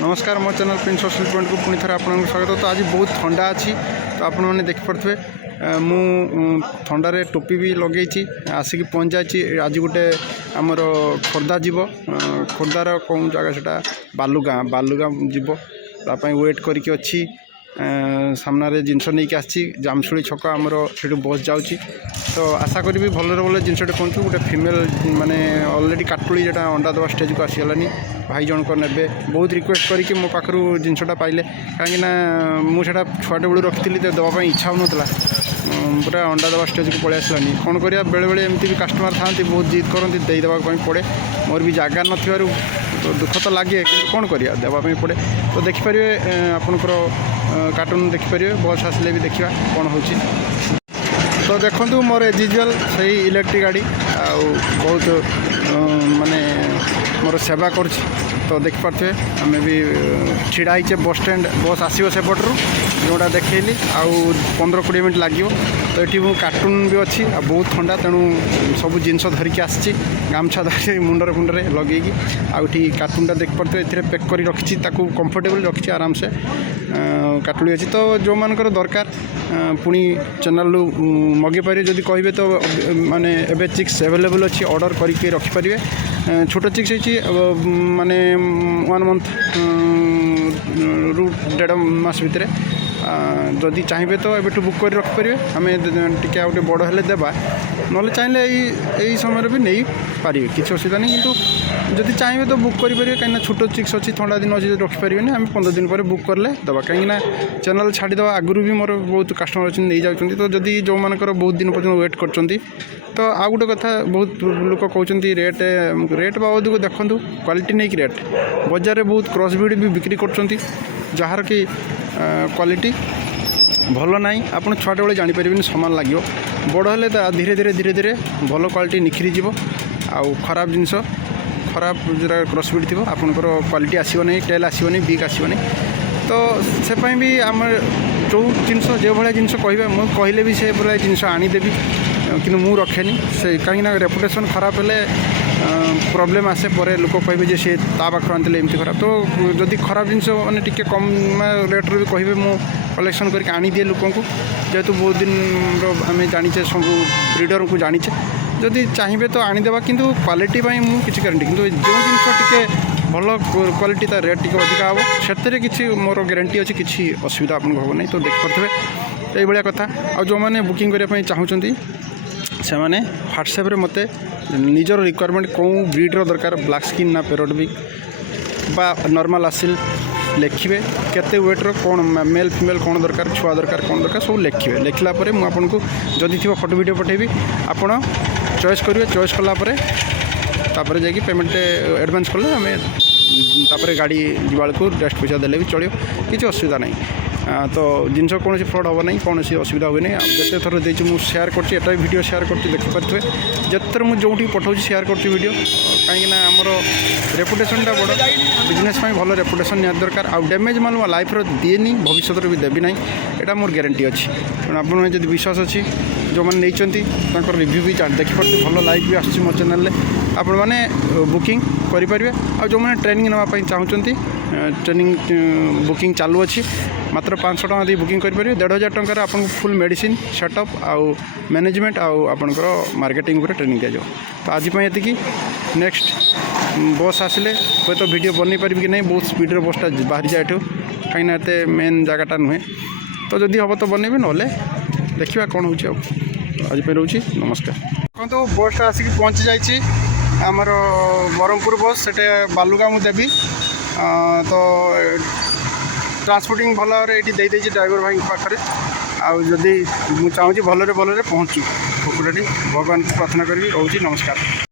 नमस्कार मो channel Prince social point को पुणी थर आपको स्वागत। तो आज बहुत ठंडा अच्छी तो आपण मैंने देखिपे मु थंडारे टोपी भी लगे आसिक पहुँच जाए। आज गोटे आमर खोर्धा जीव खोर्धार कौन जगह से बालुगाँ जीव तापाई वेट करके अच्छी सामने जिनस नहीं आसी जामशुली छक आमर से बस जाऊँगी। तो आशा करी भल भल जिनटे पहुँचू गोटे फिमेल माने अलरेडी काटुली जोटा अंडा दवा स्टेज को आसीगलानी भाई जनक ने बहुत रिक्वेस्ट करके मो पाखु जिनटा पाइले कहीं मुझा छुआटे बेलू रखी देवाई इच्छा होना पूरा अंडा दवा स्टेज को पलि आसलानी कौन करिया बेले बेले एमती भी कस्टमर था बहुत जिद करती देदेवा पड़े मोर भी जगह न तो दुख तो लगे कि कौन करिया देवाई पड़े। तो देखिपारे आपनकर कार्टून देखिपारे बस आसिले भी देखा कौन हो। तो देखो मोर एज यूजुआल से इलेक्ट्रिक गाड़ी बहुत माने मोर सेवा कर। तो देखिपे आम भी छिड़ाईचे बस स्टैंड बस आसो सेपटू जोटा देखली आउ 15-20 मिनट लगे। तो ये मु कार्टून भी अच्छी बहुत ठंडा तेणु सब जिनस धरिकी आसी गामछा धर मुंडर फुंडरे लगे आउटी कार्टूनटा देखिपे ये पैक कर रखी कंफर्टेबल रखी आराम से काटुली अच्छी। तो जो मानकर दरकार पुणी चैनल मगे पारे जदि कहे तो माने एबे चिक्स अवेलेबल अच्छी ऑर्डर करके रखिपारे। छोट चिक्स माने 1 मंथ रु 1.5 मास भितर जदि चाहिए तो एबेठू बुक कर रखिपारे आम टे आउटे बड़ हेले देवा ना चाहिए यही समय भी नहीं पारे किसी असुविधा नहीं। किंतु जदि चाहिए तो बुक करेंगे कहीं छोट चिक्स अच्छी ठंडा दिन अच्छी रखिपारे आम 15 दिन पर बुक करले दबा कहीं चैनल छाड़ीदेवा आगुरी भी मोर बहुत कस्टमर अच्छे नहीं जाऊँगी। तो जदि जो मानकर बहुत दिन पर्यटन वेट कर तो आउ गोटे कथा बहुत लोक कहते रेट बाबद को देखूँ क्वालिटी नहीं कि रेट बजार में बहुत क्रॉस ब्रीड भी बिक्री कर जार कि क्वालिटी भल ना आप छुआटे बेले जापर सामान लगे बड़ हेले धीरे धीरे धीरे धीरे भल क्वालिटी निखरी जीव आउ खराब जिनस खराब जो क्रॉस ब्रीड थी आपंकर क्वालिटी आसो नहीं टेल आसो नहीं बिग आसो नहीं। तो से भी आम जो जिनस जो भाया जिनस कह मुझे कहले भी से भाया जिनस आनीदेवी कि मु रखेनी से कहीं रेपुटेशन खराब हेले प्रॉब्लम आसे पर लोक कहे सी पाखर आनते एमती खराब। तो जदि खराब जिनस मैंने टी कम रेट्रे भी कहे मु कलेक्शन करके आनी दिए लोक जेहेतु बहुत दिन आम जाचे सब ब्रिडर को जाचे जदि चाहिए तो आनीदेवा किंतु क्वालिटी मुझे गारंटी किंतु जो जिनस टी भल क्वालिटी तार रेट टी अधिका हम से किसी मोर गारंटी अच्छी किसी असुविधा आपको हम नहीं। तो देखिपे ये कथा आ जो मैंने बुकिंग करने चाहूँगी से मैंने व्हाट्सएप मते निजर रिक्वायरमेंट कौन ब्रीड्र दरकार ब्लैक स्किन ना पैरोट भी बा नॉर्मल आसिल लिखे केते वेट्र कौन मेल फीमेल कौन दरकार छुआ दरकार कौन दरकार सब लिखे लिखला मुझे जदि थी फोटो वीडियो पठेबी आपण चॉइस करेंगे चॉइस कलापर तापर जाकि पेमेंट एडवांस कले आम तापर गाड़ी जीवाल को रेस्ट पैसा देले भी चलो किसी असुविधा नहीं। तो जिनस कौन फ्रड हम ना कौन असुविधा हुए नहीं जिते थर देखिए मुझे सेयार कर वीडियो सेयार कर देखिपे जिते मुझे जो पठाऊँ सेयार कर वीडियो कहीं आमर रेपुटेशनटा बड़ बिजनेस भल रेपुटेशन निहाती दरकार आ डैमेज माल लाइफ दिएनी भविष्य भी देवी ना यहाँ मोर गारंटी अच्छी। तेणु आप विश्वास अच्छी जो मैंने नहीं रिव्यू भी देखिपे भल लाइक भी आसूँ मो चैनल आपण मैंने बुकिंग करेंगे। आ जो मैंने ट्रेनिंग नापी चाहूँगी ट्रेनिंग बुकिंग चालू अच्छी मात्र 500 टका दी बुकिंग करेंगे 1500 टकर आपको फुल मेडिसिन सेटअप आउ मैनेजमेंट आउ आपंकर मार्केटिंग पर ट्रेनिंग दिया। तो आज ये नेक्स्ट बस आसिले हुए तो वीडियो बन पारि कि नहीं बहुत स्पीड बसटा बाहरी जाए एठू कहीं एत मेन जगहटा नुहे। तो जदि हम तो बनइबे ना देखा कौन हो आज पे रोची नमस्कार। देखो बसटा आसिक पहुँची जाइए आमर ब्रह्मपुर बस से बालुगाँ मुझे देवी। तो ट्रांसपोर्टिंग भल ये ड्राइवर भाई पाखे आदि मुझे चाहूँगी भलरे भलरे पहुँचू कुकुरटी भगवान को प्रार्थना करी रोची नमस्कार।